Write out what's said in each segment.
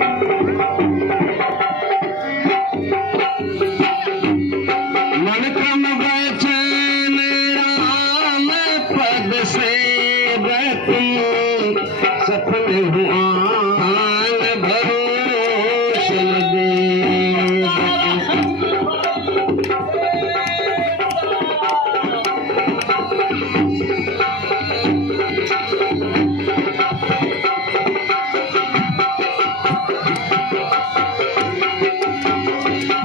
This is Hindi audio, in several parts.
मन क्रम वचन राम पद से तुम सफल हुआ भरोसन दे।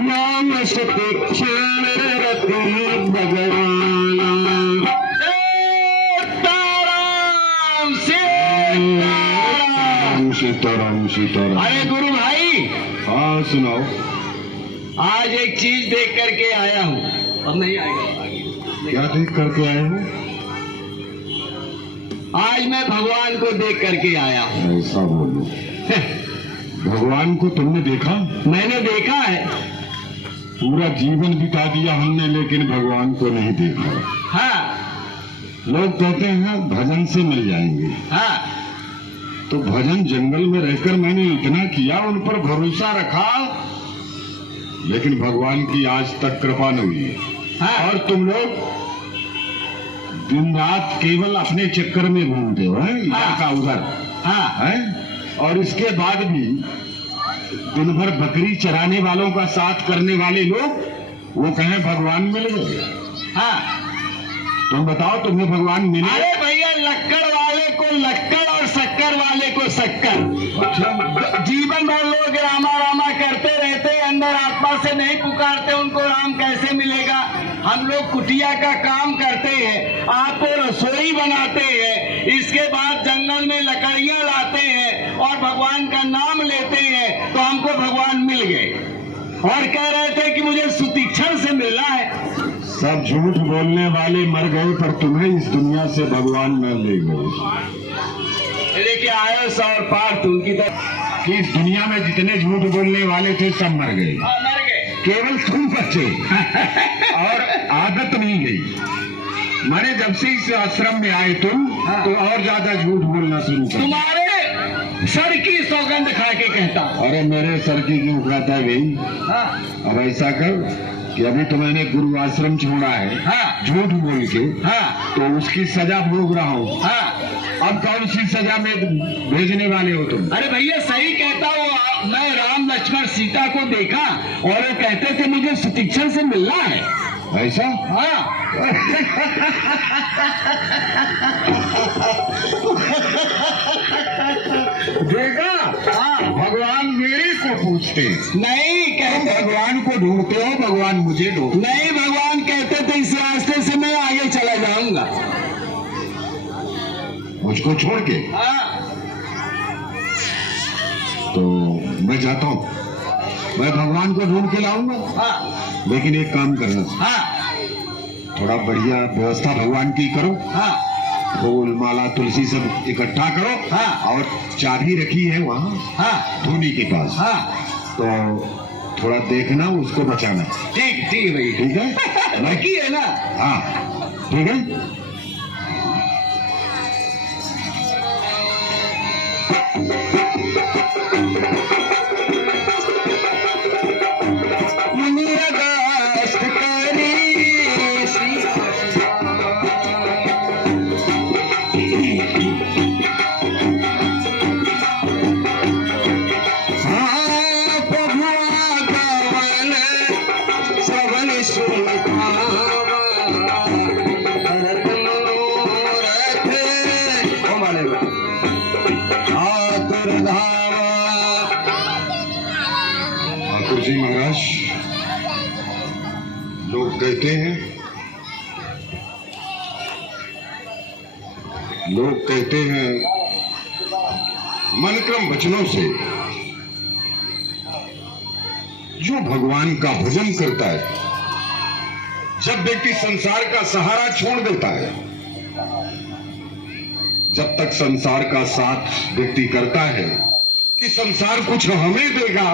नाम सुतीक्षण रति भगवाना सीताराम सीताराम। अरे गुरु भाई, हाँ सुनाओ। आज एक चीज देख करके आया हूँ। अब नहीं आएगा। क्या देख करके आए हो? आज मैं भगवान को देख करके आया हूँ। ऐसा बोलो। भगवान को तुमने देखा? मैंने देखा है। पूरा जीवन बिता दिया हमने, लेकिन भगवान को नहीं देखा। हाँ लोग कहते हैं भजन से मिल जाएंगे। हाँ, तो भजन जंगल में रहकर मैंने इतना किया, उन पर भरोसा रखा, लेकिन भगवान की आज तक कृपा नहीं हुई। हाँ। और तुम लोग दिन रात केवल अपने चक्कर में घूमते हो, हैं? इधर का उधर। हाँ। हैं? और इसके बाद भी दिन भर बकरी चराने वालों का साथ करने वाले लोग वो कहें भगवान मिल गए। हाँ। तुम बताओ, तुम्हें भगवान मिले? अरे भैया, लक्कड़ वाले को लक्कड़ और शक्कर वाले को शक्कर। अच्छा। जीवन भर लोग रामा रामा करते रहते, अंदर आत्मा से नहीं पुकारते, उनको राम कैसे मिलेगा? हम लोग कुटिया का काम करते हैं, आपको रसोई बनाते हैं, इसके बाद जंगल में लकड़ियां लाते हैं और भगवान का नाम लेते हैं, तो हमको भगवान मिल गए और कह रहे थे कि मुझे सुतीक्षण से मिलना है। सब झूठ बोलने वाले मर गए, पर तुम्हें इस दुनिया से भगवान न ले गए। लेके आए सौ और पार तुमकी तरफ। कि इस दुनिया में जितने झूठ बोलने वाले थे सब मर गए, मर गए, केवल तुम बचे। और आदत नहीं गई। माने जब से इस आश्रम में आए तुम, तो और ज्यादा झूठ बोलना शुरू कर। तुम्हारे सर की सौगंध खा के कहता। अरे मेरे सर की क्यों खाता है भाई? हाँ। अब ऐसा कर कि अभी तो मैंने गुरु आश्रम छोड़ा है, हाँ। झूठ बोल के, हाँ। तो उसकी सजा भोग रहा हूँ। हाँ। अब कौन सी सजा में भेजने वाले हो तुम? अरे भैया सही कहता हूँ, मैं राम लक्ष्मण सीता को देखा और वो कहते थे मुझे सुतीक्षण से मिलना है। ऐसा? हाँ। देखा? हाँ। भगवान मेरे को पूछते नहीं तुम कहते, भगवान को ढूंढते हो, भगवान मुझे ढूंढ। नहीं भगवान कहते थे इस रास्ते से मैं आगे चला जाऊंगा। मुझको छोड़ के? हाँ। तो मैं जाता हूँ, मैं भगवान को ढूंढ के लाऊंगा। हाँ। लेकिन एक काम करना, हाँ। थोड़ा बढ़िया व्यवस्था भगवान की करो। हाँ। फूल माला तुलसी सब इकट्ठा करो। हाँ। और चाबी रखी है वहाँ हाँ। धोनी के पास। हाँ। तो थोड़ा देखना, उसको बचाना। ठीक ठीक भाई, ठीक है? बाकी है ना? हाँ ठीक है। ठाकुर जी महाराज, लोग कहते हैं मनक्रम वचनों से जो भगवान का भजन करता है, जब व्यक्ति संसार का सहारा छोड़ देता है, जब तक संसार का साथ व्यक्ति करता है कि संसार कुछ हमें देगा,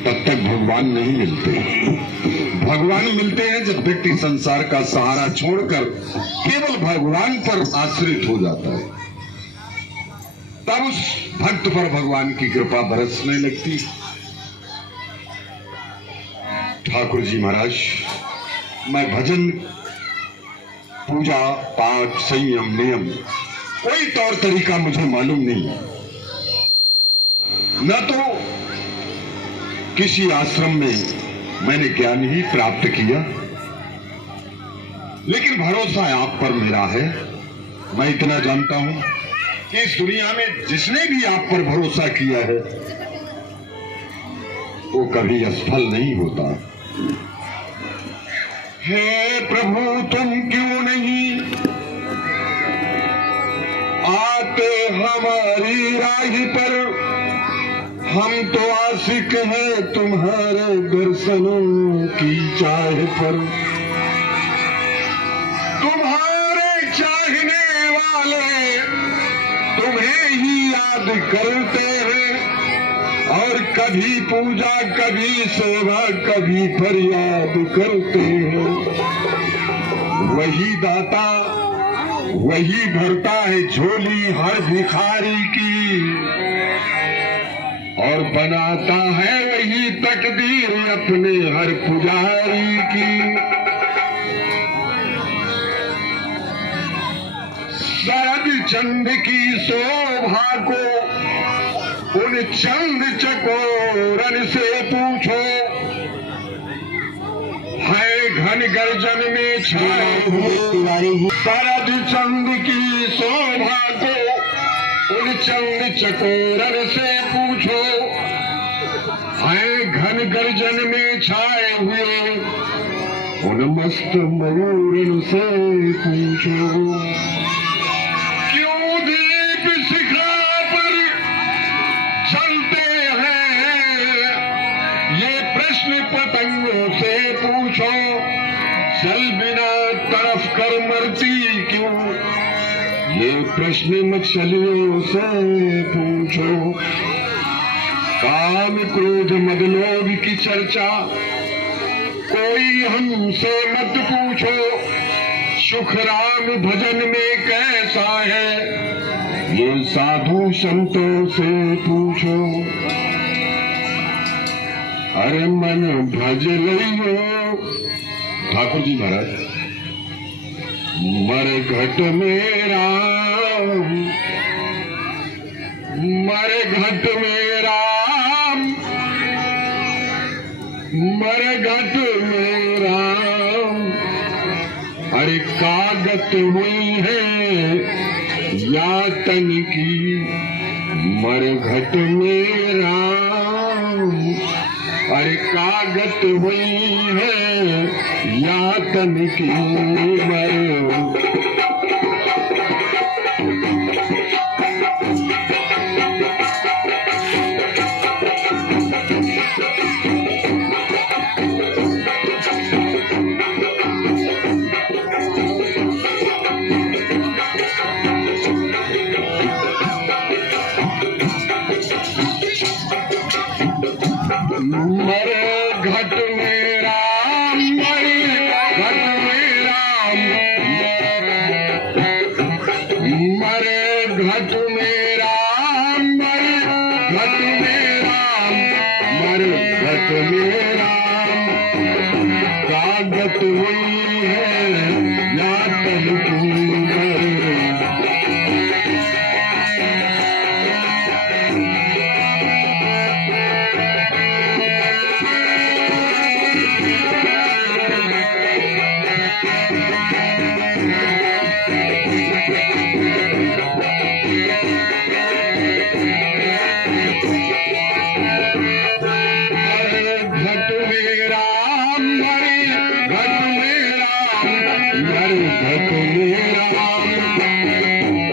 तब तक भगवान नहीं मिलते। भगवान मिलते हैं जब व्यक्ति संसार का सहारा छोड़कर केवल भगवान पर आश्रित हो जाता है। तब उस भक्त पर भगवान की कृपा बरसने लगती। ठाकुर जी महाराज, मैं भजन, पूजा पाठ, संयम, नियम, कोई तौर तरीका मुझे मालूम नहीं है। न तो किसी आश्रम में मैंने ज्ञान ही प्राप्त किया, लेकिन भरोसा आप पर मेरा है। मैं इतना जानता हूं कि इस दुनिया में जिसने भी आप पर भरोसा किया है वो कभी असफल नहीं होता। हे प्रभु, तुम क्यों नहीं आते हमारी राह पर? हम तो आशिक हैं तुम्हारे दर्शनों की चाह पर। तुम्हारे चाहने वाले तुम्हें ही याद करते हैं, और कभी पूजा, कभी सेवा, कभी फरियाद करते हैं। वही दाता, वही भरता है झोली हर भिखारी की, और बनाता है वही तकदीर अपने हर पुजारी की। शरद चंद की शोभा को उन चंद चकोरन से पूछो, है घन गर्जन में छाए हुए। शरद चंद की शोभा को उन चंद चकोरन से पूछो, है घन गर्जन में छाए हुए। उन मस्त मयूरन से पूछो, क्यों दीप शिखा पर चलते हैं? ये प्रश्न पतंगों से पूछो, जल बिना तरफ कर मरती क्यों? ये प्रश्न मछलियों से पूछो। काम क्रोध मद लोभ की चर्चा कोई हमसे मत पूछो। सुख राम भजन में कैसा है? ये साधु संतों से पूछो। अरे मन भज रही हो ठाकुर जी महाराज, मर घट में राम, मर घट में राम, मर घट में राम। अरे कागत हुई है यातन की, मर घट में राम। अरे कागत हुई है यातन की, मर घट में राम, घट में राम, मरे घट में राम, घट में राम, मरे घट में राम। कागत हुई है यातन की,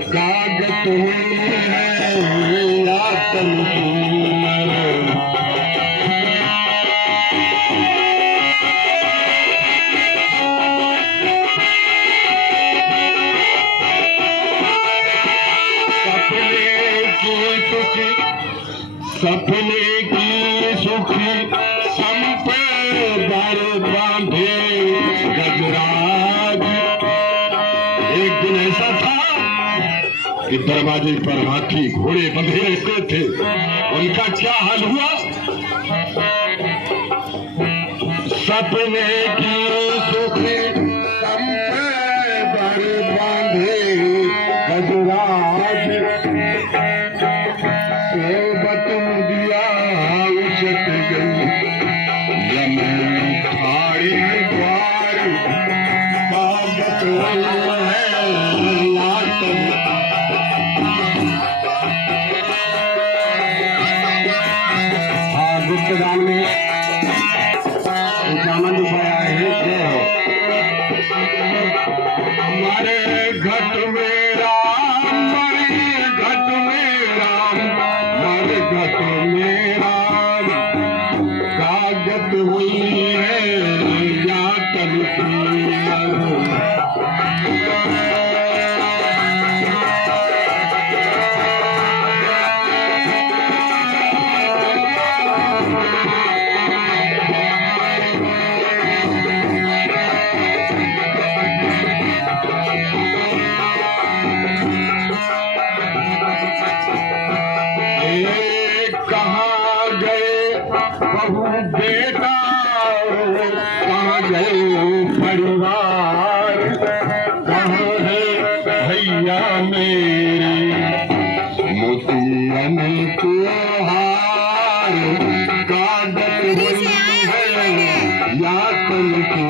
कागत हुई है यातन की, सपने की सुखी संपदर बांधे गजराज। एक दिन ऐसा था कि दरवाजे पर हाथी घोड़े बंधे रहते थे, उनका क्या हाल हुआ? सपने की सुख संपदर बांधे गजराज, सोबत दिया उछट गई यमुना खाड़ी द्वार, कागत है लाटन। हाँ, गुप्तदान में आनंद उठाया है। हमारे घट में राम, हमारे घट में राम, हमारे घट में राम, कागत हुई है या तन की बेटा, कहाँ गए परिवार, कहाँ है भैया मेरे मोतियन के हार, कागत हुई है या तन की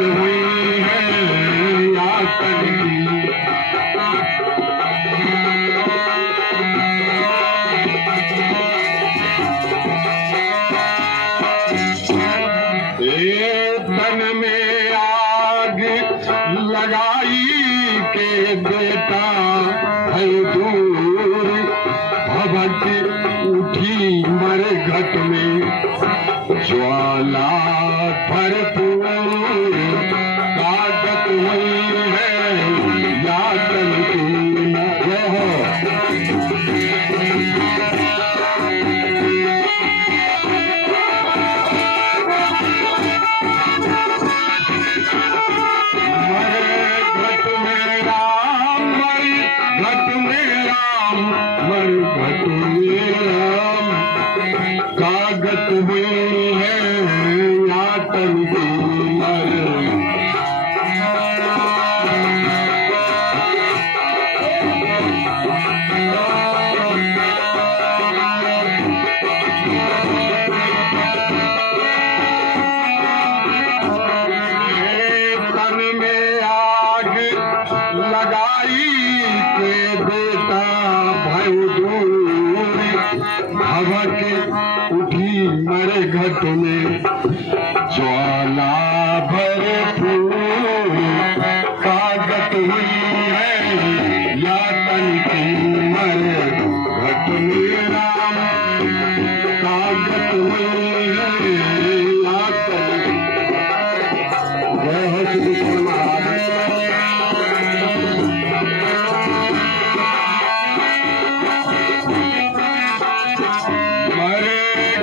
हुई है या तन में आग लगाई के बेटा है दूर, भभक उठी मर घट में ज्वाला भरपूर, कागत हुई है या तन की मरे घट में राम, मरे घट में राम, मरे घट में राम, कागत हुई है या तन की लगाई के बेटा भय दूर, भभक उठी मरे घट में ज्वाला भरपूर, कागत हुई है या तन की मरे घट में राम, कागत हुई है या तन की। जय हो श्री कृष्ण महाराज।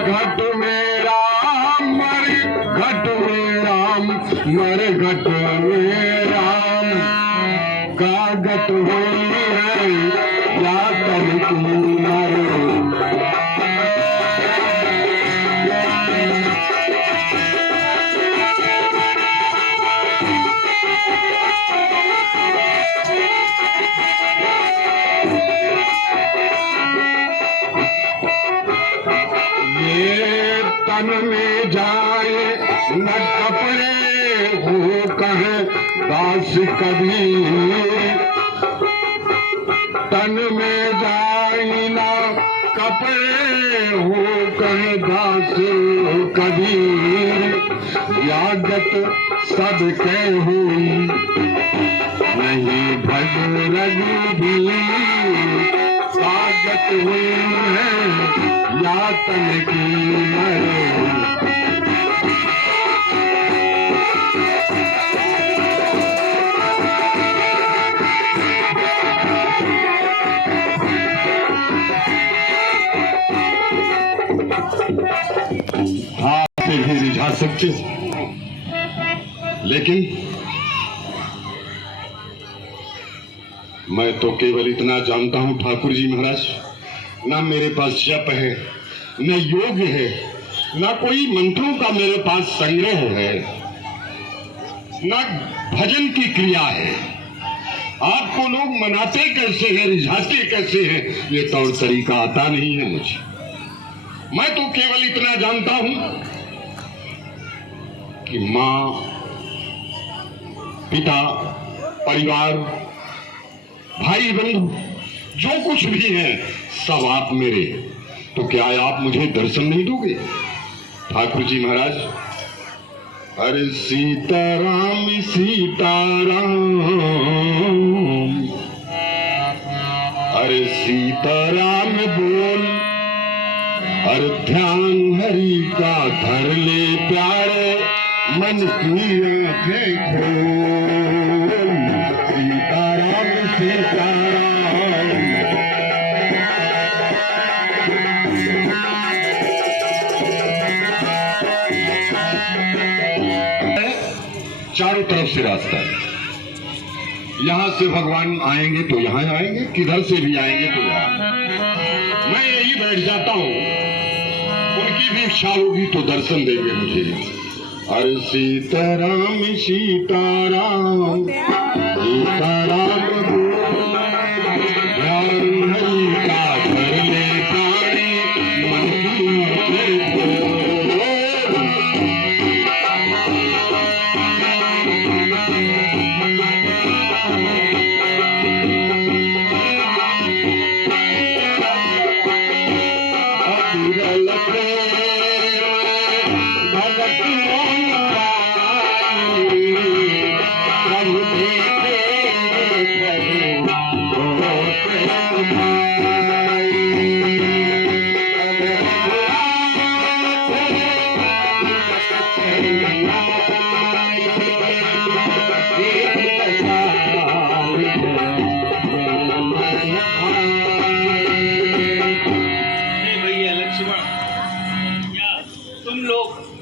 घट में राम, मरे घट में राम, मरे घट में राम, कागत हुई है या तन की मरे। तन में जाए न कपड़े हो कहे दास कबीर, तन में जाए न कपड़े हो कहे दास कबीर, यागत सब के हुई नहीं भज रघुबीर, कागत हुई है या तन की मरे। से भी रिझा सकते हो, लेकिन मैं तो केवल इतना जानता हूं ठाकुर जी महाराज, ना मेरे पास जप है, न योग है, ना कोई मंत्रों का मेरे पास संग्रह है, ना भजन की क्रिया है। आपको लोग मनाते कैसे हैं, रिझाते कैसे हैं, ये तौर तरीका आता नहीं है मुझे। मैं तो केवल इतना जानता हूं कि मां, पिता, परिवार, भाई बंधु जो कुछ भी है सब आप मेरे। तो क्या आप मुझे दर्शन नहीं दोगे ठाकुर जी महाराज? अरे सीताराम सीताराम, अरे सीताराम बोल, अरे ध्यान हरि का धर ले प्यारे, मन की आंखें खोल। सीताराम सीताराम, चारों तरफ से रास्ता है। यहां से भगवान आएंगे तो यहां आएंगे, किधर से भी आएंगे तो यहां। मैं यही बैठ जाता हूं, उनकी भी इच्छा होगी तो दर्शन देंगे मुझे। अरे सीताराम सीताराम, सीताराम ध्यान हरि का धर ले प्यारे, मन की आंखें खोल।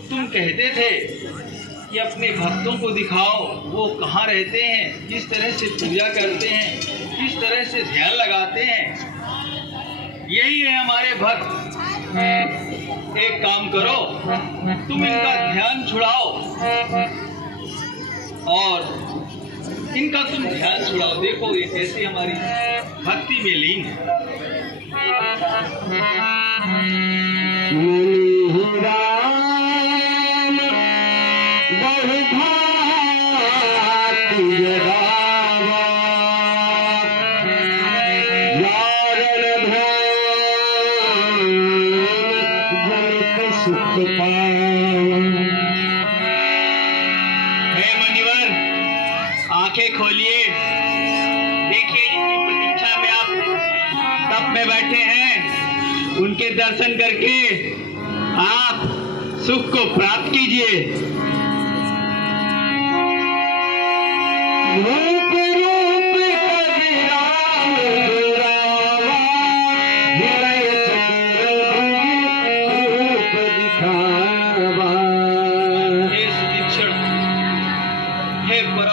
तुम कहते थे कि अपने भक्तों को दिखाओ वो कहाँ रहते हैं, किस तरह से पूजा करते हैं, किस तरह से ध्यान लगाते हैं। यही है हमारे भक्त। एक काम करो, तुम इनका ध्यान छुड़ाओ और इनका तुम ध्यान छुड़ाओ। देखो ये कैसे हमारी भक्ति में लीन है। मनिवर, आंखें खोलिए, देखिए जिनकी प्रतीक्षा में आप तप में बैठे हैं, उनके दर्शन करके आप सुख को प्राप्त कीजिए।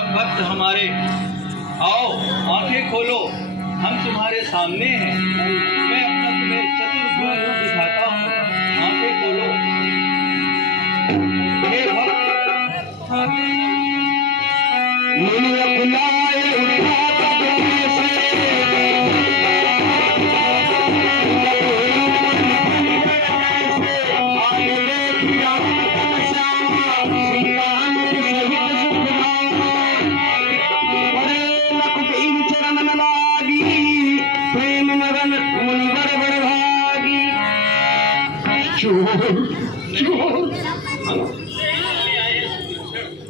भक्त हमारे, आओ आंखें खोलो, हम तुम्हारे सामने हैं। मैं अपना तुम्हें चतुर्भुज रूप दिखाता हूँ, आंखें खोलो। हे भक्त,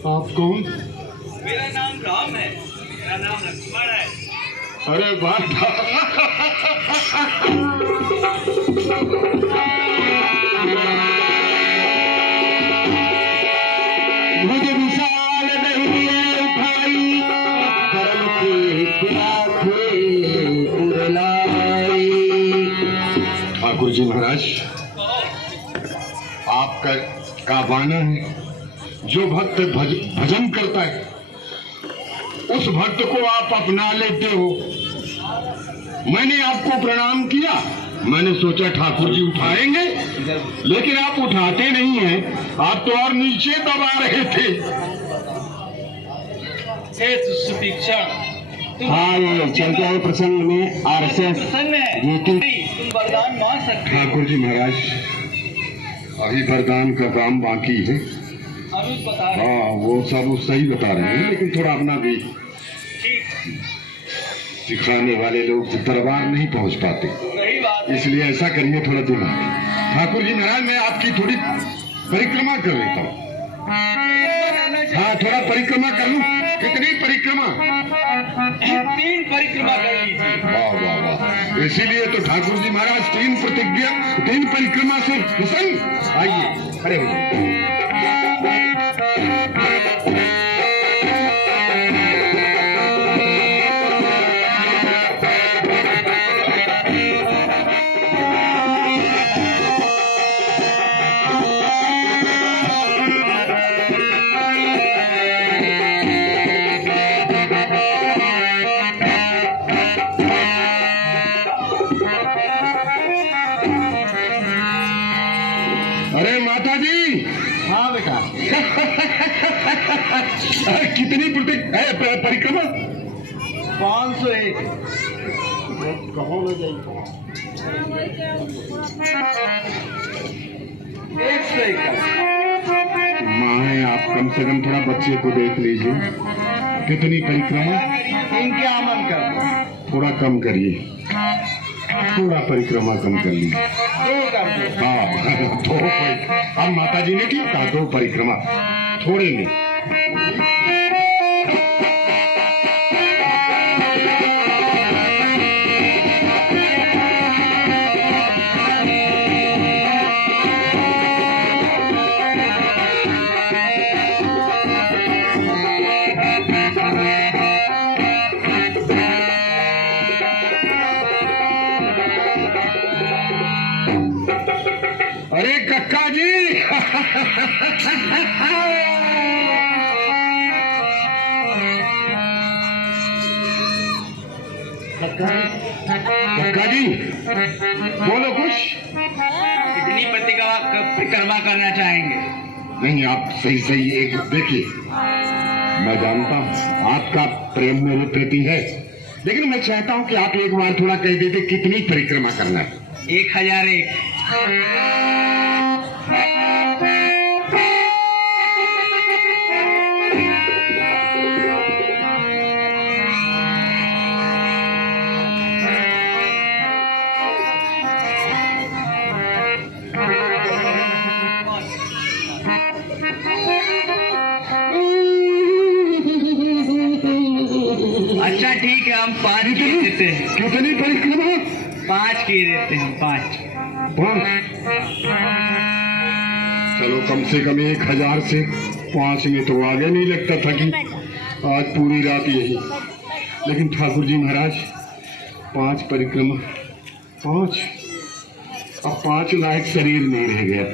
आप कौन? मेरा नाम राम है, मेरा नाम लक्ष्मण है। अरे बात मुझे विशाल दहिए उठाई, करम के प्यासे उड़लाई। ठाकुर जी महाराज, आपका का बाना है। जो भक्त भजन करता है उस भक्त को आप अपना लेते हो। मैंने आपको प्रणाम किया, मैंने सोचा ठाकुर जी उठाएंगे, लेकिन आप उठाते नहीं हैं, आप तो और नीचे दबा रहे थे। हाँ, ये चलते हुए प्रसंग में आरएसएस तुम वरदान मांग सकते ठाकुर जी महाराज, अभी वरदान का काम बाकी है। अभी बता रहे हाँ, वो सब सही बता रहे हैं, लेकिन थोड़ा अपना भी सिखाने वाले लोग दरबार नहीं पहुंच पाते, सही बात है। इसलिए ऐसा करिए, थोड़ा दिमाग। ठाकुर जी महाराज, मैं आपकी थोड़ी परिक्रमा कर लेता हूँ। हाँ, थोड़ा परिक्रमा कर लूं। कितनी परिक्रमा? 3 परिक्रमा कर लीजिए। वाह वाह वाह, इसीलिए तो ठाकुर जी महाराज 3 प्रतिज्ञा 3 परिक्रमा से प्रसन्न। आइए, खड़े हो जाइए। अरे माता जी, हाँ बेटा, कितनी परिक्रमा? 501। कहो ना जाइए, 101। माँ, आप कम से कम थोड़ा बच्चे को देख लीजिए। कितनी परिक्रमा? इनके आमन कर थोड़ा कम करिए, थोड़ा परिक्रमा कम कर लीजिए। 2 कर दो। हाँ, 2 परिक्रमा। अब माता जी ने क्या कहा? 2 परिक्रमा, थोड़े में। अरे कक्का जी, कक्का जी, बोलो कुछ। कितनी परिक्रमा करना चाहेंगे? नहीं, आप सही सही एक देखिए। मैं जानता हूँ आपका प्रेम मेरे प्रति है, लेकिन मैं चाहता हूँ कि आप एक बार थोड़ा कह देते कितनी परिक्रमा करना है। 1001। अच्छा ठीक है, हम 5 की देते हैं। कितनी परिक्रमा? 5 की देते हैं, 5। 5। चलो, कम से कम 1000 से 5 में तो आगे नहीं लगता था कि आज पूरी रात यही। लेकिन ठाकुर जी महाराज, 5 परिक्रमा, 5, अब 5 लायक शरीर नहीं रह गया,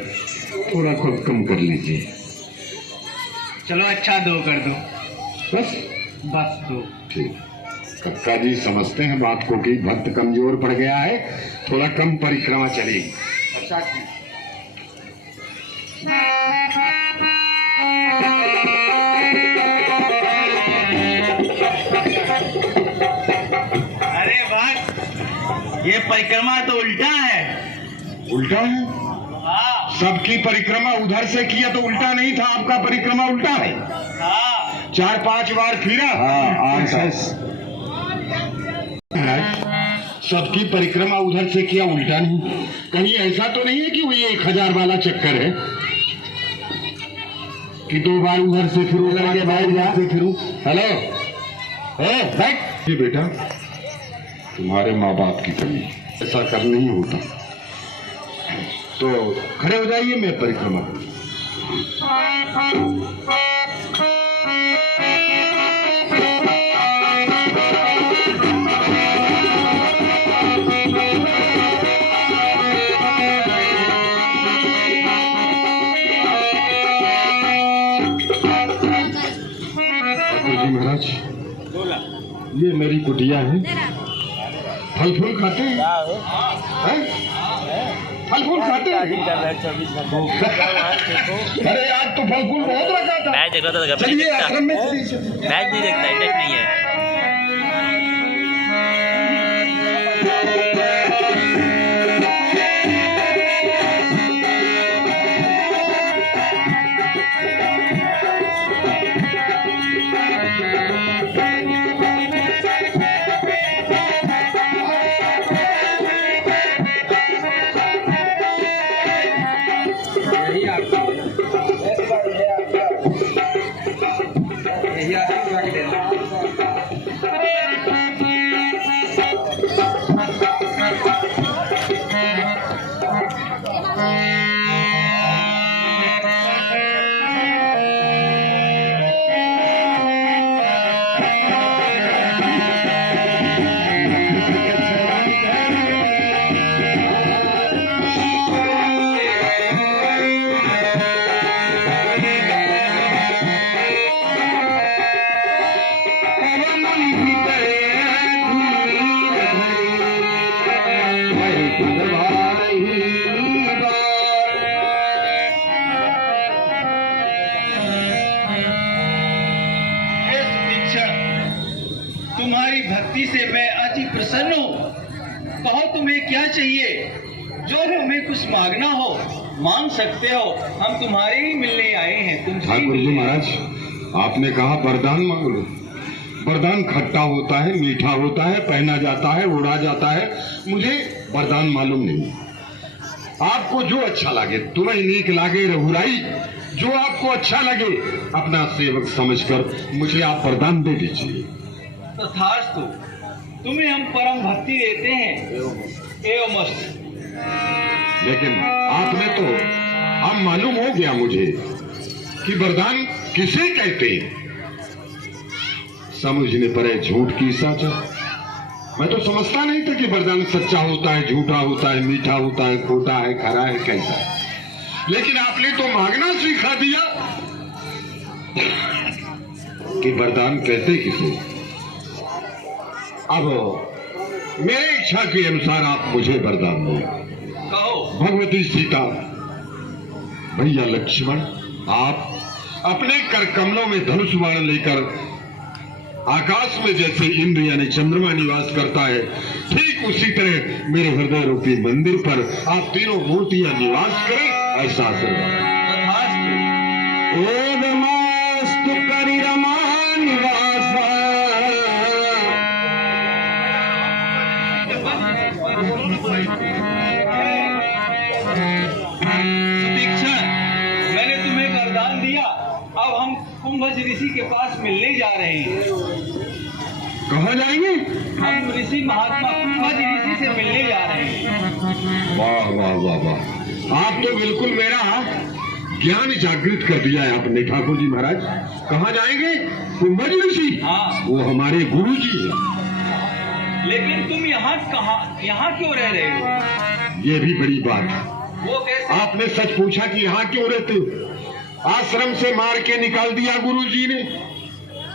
थोड़ा खुद कम कर लीजिए। चलो अच्छा 2 कर दो। बस बस 2। ठीक। कक्का जी समझते हैं बात को कि भक्त कमजोर पड़ गया है, थोड़ा कम परिक्रमा चलेगी। अच्छा ठीक। अरे वाह, ये परिक्रमा तो उल्टा है। उल्टा है? हाँ सबकी परिक्रमा उधर से किया तो उल्टा नहीं था, आपका परिक्रमा उल्टा है। हाँ। 4-5 बार फिरा। हाँ, सबकी परिक्रमा उधर से किया, उल्टा नहीं। कहीं ऐसा तो नहीं है कि वो 1000 वाला चक्कर है कि 2 बार उधर से फिर उधर के बैठ जा से फिरूं। हेलो, बैठ। ये बेटा, तुम्हारे माँ बाप की कमी, ऐसा कर नहीं होता। तो खड़े हो जाइए, मैं परिक्रमा करूं। मेरी कुटिया है। फल फूल खाते हैं? हैं? फल फूल खाते हैं? अरे आज तो फल फूल बहुत रखा था। मैच देख रहा था, चलिए आश्रम में चलिए। मैच नहीं देखता, इंटरेस्ट नहीं है। तुम्हारी भक्ति से मैं अति प्रसन्न हूँ। कहो तुम्हें क्या चाहिए? जो तुम्हें कुछ मांगना हो मांग सकते हो, हम तुम्हारे ही मिलने आए हैं। तुम ठाकुर जी महाराज, आपने कहा वरदान मांग लो। वरदान खट्टा होता है, मीठा होता है, पहना जाता है, उड़ा जाता है। मुझे वरदान मालूम नहीं। आपको जो अच्छा लगे, तुम्हें नीक लागे रघुराई, जो आपको अच्छा लगे अपना सेवक समझकर मुझे आप वरदान दे दीजिए। तथास्तु, तुम्हें हम परम भक्ति देते हैं। एवं मस्त। लेकिन आपने तो अब मालूम हो गया मुझे कि वरदान किसे कहते हैं। समझने पड़े झूठ की सच्चा। मैं तो समझता नहीं था कि वरदान सच्चा होता है, झूठा होता है, मीठा होता है, खोटा है, खरा है, कैसा है। लेकिन आपने तो मांगना सिखा दिया कि वरदान कहते किसे। अब मेरे इच्छा के अनुसार आप मुझे वरदान दो। कहो। भगवती सीता, भैया लक्ष्मण, आप अपने कर कमलों में धनुष बाण लेकर आकाश में जैसे इंद्र यानी चंद्रमा निवास करता है, ठीक उसी तरह मेरे हृदय रूपी मंदिर पर आप तीनों मूर्तियां निवास करें, ऐसा आशीर्वाद। ओदमास्तु करिरमा निवासा। सुतीक्षण, मैंने तुम्हें वरदान दिया। अब हम कुंभज ऋषि के पास मिलने जा रहे हैं। कहाँ जाएंगे? हम ऋषि महात्मा कुंभज ऋषि से मिलने जा रहे हैं। वाह वाह वाह वाह, आप तो बिल्कुल मेरा ज्ञान जागृत कर दिया है आपने ठाकुर जी महाराज। कहाँ जाएंगे? कुंभज ऋषि। हाँ। वो हमारे गुरु जी हैं। लेकिन तुम यहाँ क्यों रह रहे हो? ये भी बड़ी बात है। वो कैसे? आपने सच पूछा कि यहाँ क्यों रहते हो? आश्रम से मार के निकाल दिया गुरु जी ने।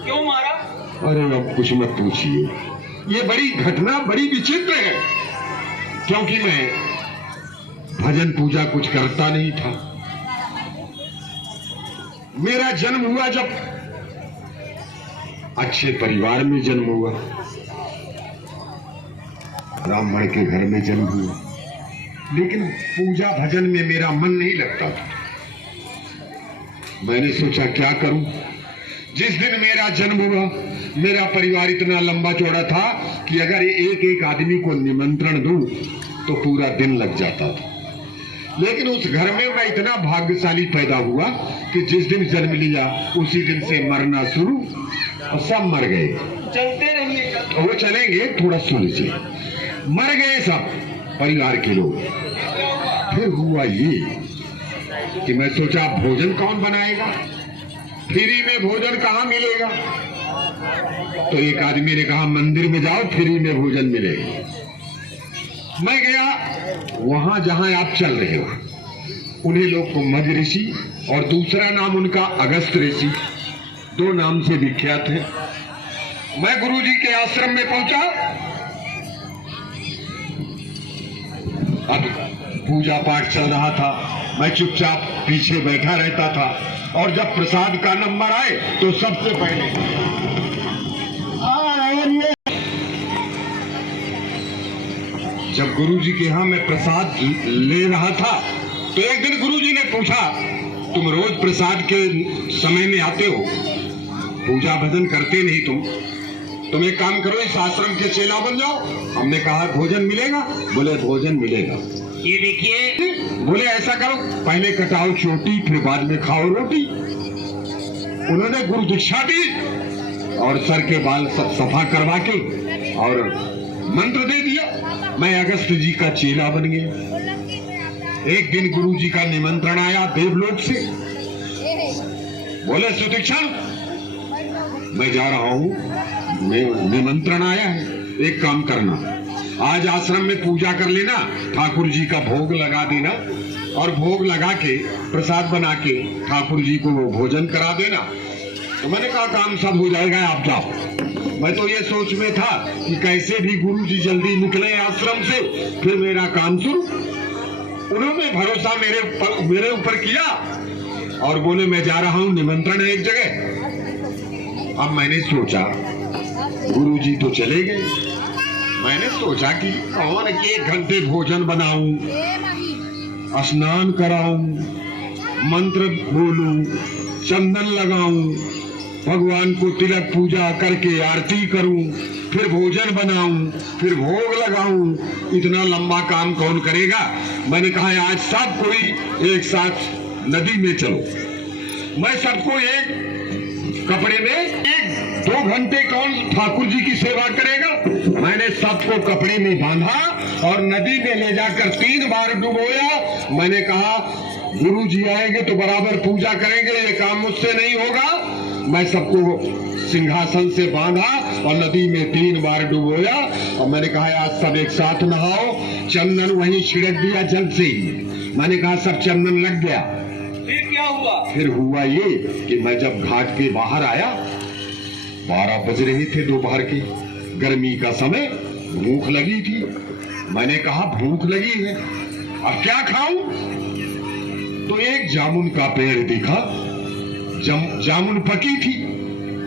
क्यों मारा? अरे अब कुछ मत पूछिए, ये बड़ी घटना बड़ी विचित्र है। क्योंकि मैं भजन पूजा कुछ करता नहीं था। मेरा जन्म हुआ जब अच्छे परिवार में जन्म हुआ, ब्राह्मण के घर में जन्म हुआ, लेकिन पूजा भजन में मेरा मन नहीं लगता था। मैंने सोचा क्या करूं। जिस दिन मेरा जन्म हुआ, मेरा परिवार इतना लंबा चौड़ा था कि अगर एक एक आदमी को निमंत्रण दूं तो पूरा दिन लग जाता था। लेकिन उस घर में मैं इतना भाग्यशाली पैदा हुआ कि जिस दिन जन्म लिया उसी दिन से मरना शुरू, और सब मर गए। चलते रहिए। वो चलेंगे, थोड़ा सुन लीजिए। मर गए सब परिवार के लोग। फिर हुआ ये कि मैं सोचा भोजन कौन बनाएगा, फ्री में भोजन कहाँ मिलेगा। तो एक आदमी ने कहा मंदिर में जाओ, फ्री में भोजन मिलेगा। मैं गया वहां जहां आप चल रहे हो। उन्हीं लोग को कुंभज ऋषि और दूसरा नाम उनका अगस्त ऋषि, दो नाम से विख्यात है। मैं गुरुजी के आश्रम में पहुंचा। अब पूजा पाठ चल रहा था, मैं चुपचाप पीछे बैठा रहता था और जब प्रसाद का नंबर आए तो सबसे पहले जब गुरुजी के यहाँ मैं प्रसाद ले रहा था तो एक दिन गुरुजी ने पूछा, तुम रोज प्रसाद के समय में आते हो, पूजा भजन करते नहीं तुम एक काम करो, इस आश्रम के चेला बन जाओ। हमने कहा भोजन मिलेगा? बोले भोजन मिलेगा। ये देखिए, बोले ऐसा करो, पहले कटाओ चोटी फिर बाद में खाओ रोटी। उन्होंने गुरु दीक्षा दी और सर के बाल सब सफा करवा के और मंत्र दे दिया। मैं अगस्त जी का चेला बन गया। एक दिन गुरु जी का निमंत्रण आया देवलोक से। बोले सुदीक्षण, मैं जा रहा हूँ, निमंत्रण आया है, एक काम करना, आज आश्रम में पूजा कर लेना, ठाकुर जी का भोग लगा देना और भोग लगा के प्रसाद बना के ठाकुर जी को भोजन करा देना। तो मैंने कहा काम सब हो जाएगा, आप जाओ। मैं तो ये सोच में था कि कैसे भी गुरु जी जल्दी निकले आश्रम से, फिर मेरा काम शुरू। उन्होंने भरोसा मेरे ऊपर किया और बोले मैं जा रहा हूँ, निमंत्रण है एक जगह। अब मैंने सोचा गुरु जी तो चले गए, मैंने सोचा कि और 1 घंटे भोजन बनाऊं, स्नान कराऊं, मंत्र बोलूं, चंदन लगाऊं, भगवान को तिलक पूजा करके आरती करूं, फिर भोजन बनाऊं, फिर भोग लगाऊं। इतना लंबा काम कौन करेगा? मैंने कहा आज सब कोई एक साथ नदी में चलो। मैं सबको एक कपड़े में 1-2 घंटे कौन ठाकुर जी की सेवा करेगा? मैंने सबको कपड़े में बांधा और नदी में ले जाकर 3 बार डुबोया। मैंने कहा गुरु जी आएंगे तो बराबर पूजा करेंगे, ये काम मुझसे नहीं होगा। मैं सबको सिंहासन से बांधा और नदी में 3 बार डुबोया और मैंने कहा आज सब एक साथ नहाओ। चंदन वहीं छिड़क दिया जल से ही। मैंने कहा सब चंदन लग गया। फिर क्या हुआ? फिर हुआ ये कि मैं जब घाट के बाहर आया, 12 बज रहे थे दोपहर के, गर्मी का समय, भूख लगी थी। मैंने कहा भूख लगी है, अब क्या खाऊं? तो एक जामुन का पेड़ दिखा, जामुन पकी थी।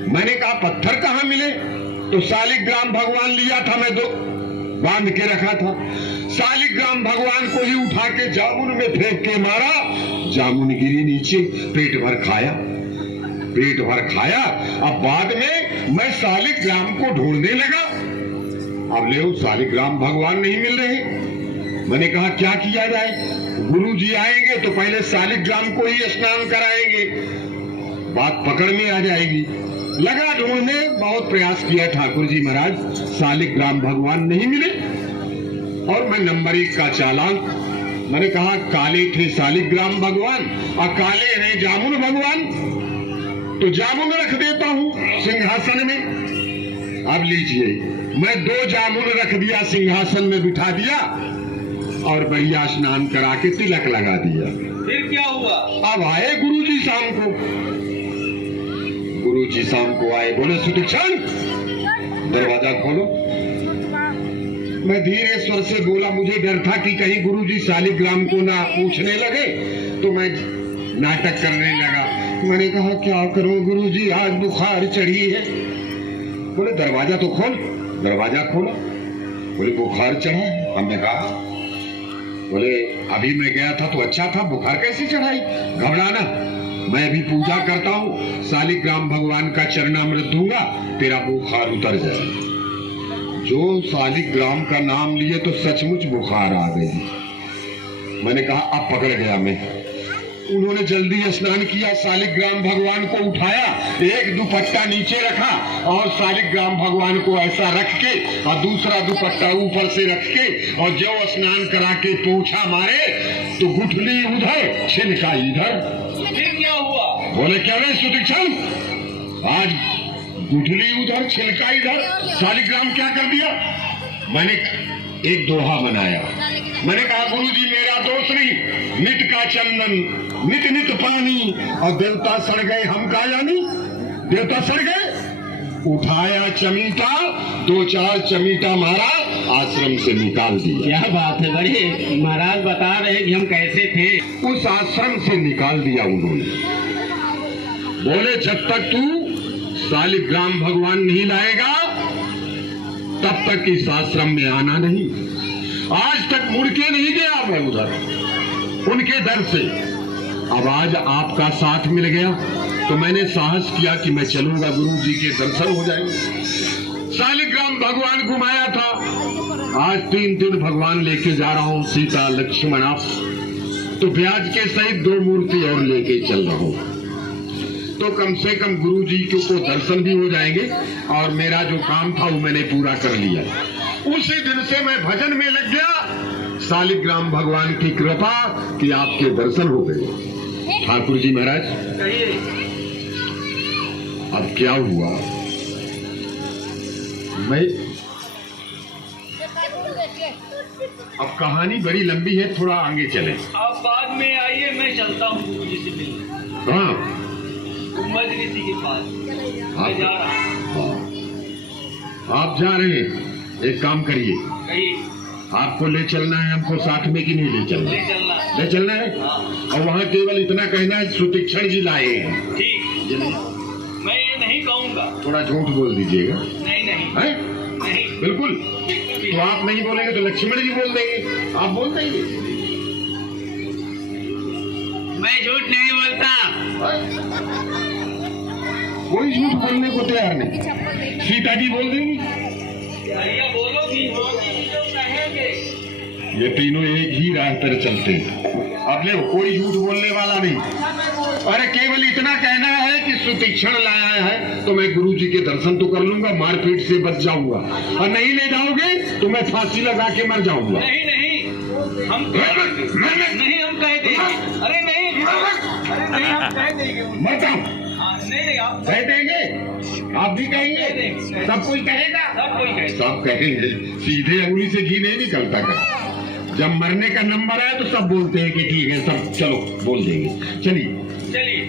मैंने कहा पत्थर कहाँ मिले? तो शालिग्राम भगवान लिया था, मैं दो बांध के रखा था। शालिग्राम भगवान को ही उठा के जामुन में फेंक के मारा, जामुन गिरी नीचे। पेट भर खाया। अब बाद में मैं शालिग्राम को ढूंढने लगा, अब ले शालिग्राम भगवान नहीं मिल रहे। मैंने कहा क्या किया जाए? गुरु जी आएंगे तो पहले शालिग्राम को ही स्नान कराएंगे, बात पकड़ में आ जाएगी। लगा ढूंढने, बहुत प्रयास किया ठाकुर जी महाराज, शालिग्राम भगवान नहीं मिले। और मैं नंबर 1 का चालाक। मैंने कहा काले थे शालिग्राम भगवान और काले हैं जामुन भगवान, तो जामुन रख देता हूँ सिंहासन में। अब लीजिए, मैं 2 जामुन रख दिया, सिंहासन में बिठा दिया और बढ़िया स्नान करा के तिलक लगा दिया। फिर क्या हुआ? अब आए गुरुजी शाम को। गुरुजी शाम को आए, बोले सुदीक्षण दरवाजा खोलो। मैं धीरे स्वर से बोला, मुझे डर था कि कहीं गुरुजी शालिग्राम को ना पूछने लगे, तो मैं नाटक करने लगा। मैंने कहा क्या करूं गुरुजी, आज बुखार चढ़ी है। बोले दरवाजा तो खोल। दरवाजा खोला, बोले बुखार चढ़ा है। हमने कहा, बोले अभी मैं गया था तो अच्छा था, बुखार कैसे चढ़ाई? घबराना, मैं भी पूजा करता हूँ, शालिग्राम भगवान का चरणामृत दूंगा, तेरा बुखार उतर जाए। जो शालिग्राम का नाम लिए तो सचमुच बुखार आ गई। मैंने कहा अब पकड़ गया मैं। उन्होंने जल्दी स्नान किया, शालिग्राम भगवान को उठाया, एक दुपट्टा नीचे रखा और शालिग्राम भगवान को ऐसा रख के और दूसरा दुपट्टा ऊपर से रख के और जो स्नान करा के पोछा मारे तो गुठली उधर छिलका इधर। फिर क्या हुआ? बोले क्या नहीं सुदीक्षण, आज गुठली उधर छिलका इधर, शालिग्राम क्या कर दिया? मैंने एक दोहा बनाया। मैंने कहा गुरुजी मेरा दोष नहीं, नित का चंदन नित पानी और देवता सड़ गए, हम का जानी? देवता सड़ गए? उठाया चमीटा, 2-4 चमीटा मारा, आश्रम से निकाल दिया। क्या बात है, बड़े महाराज बता रहे कि हम कैसे थे। उस आश्रम से निकाल दिया उन्होंने। बोले जब तक तू शालिग्राम भगवान नहीं लाएगा तब तक इस आश्रम में आना नहीं। आज तक मुड़ के नहीं गया मैं उधर उनके डर से। अब आज आपका साथ मिल गया तो मैंने साहस किया कि मैं चलूंगा, गुरु जी के दर्शन हो जाएंगे। शालिग्राम भगवान घुमाया था, आज 3 दिन भगवान लेके जा रहा हूँ, सीता लक्ष्मण आप तो ब्याज के सहित 2 मूर्ति और लेके चल रहा हूँ। तो कम से कम गुरु जी को दर्शन भी हो जाएंगे और मेरा जो काम था वो मैंने पूरा कर लिया। उसी दिन से मैं भजन में लग गया। शालिग्राम भगवान की कृपा कि आपके दर्शन हो गए। ठाकुर जी महाराज, अब क्या हुआ? मैं अब कहानी बड़ी लंबी है, थोड़ा आगे चले। आप बाद में आइए, मैं चलता हूँ गुरु जी से मिलने। हाँ, गुम्बद ऋषि के पास मैं जा रहा हूँ। हाँ, आप जा रहे हैं। एक काम करिए, कहिए। आपको ले चलना है हमको साथ में कि नहीं ले चलना? ले चलना। ले चलना है। हाँ। और वहाँ केवल इतना कहना है सुतीक्षण जी लाए हैं। ठीक, मैं ये नहीं कहूँगा। थोड़ा झूठ बोल दीजिएगा। नहीं नहीं है? नहीं, बिल्कुल। बिल्कुल भी तो आप नहीं बोलेंगे तो लक्ष्मण जी बोल देंगे, आप बोल देंगे। मैं झूठ नहीं बोलता। कोई झूठ बोलने को तैयार नहीं। सीता जी बोल देंगी। भैया बोलो कि जो कहेंगे। ये तीनों एक ही राह पर चलते हैं। अब ले, कोई झूठ बोलने वाला नहीं। अरे केवल इतना कहना है कि सुतीक्षण लाया है तो मैं गुरु जी के दर्शन तो कर लूंगा, मारपीट से बच जाऊंगा। और नहीं ले जाओगे तो मैं फांसी लगा के मर जाऊंगा। नहीं नहीं, हम नहीं, हम कह देंगे। अरे नहीं, अरे नहीं, हम कह देंगे। मर जाओ। हाँ, नहीं आप कह देंगे, आप भी कहेंगे, सब कोई कहेगा। सब कोई कहे। सब कहेंगे। सीधे अंगुली से घी नहीं निकलता का। जब मरने का नंबर आए तो सब बोलते हैं कि ठीक है, सब चलो बोल देंगे। चलिए चलिए।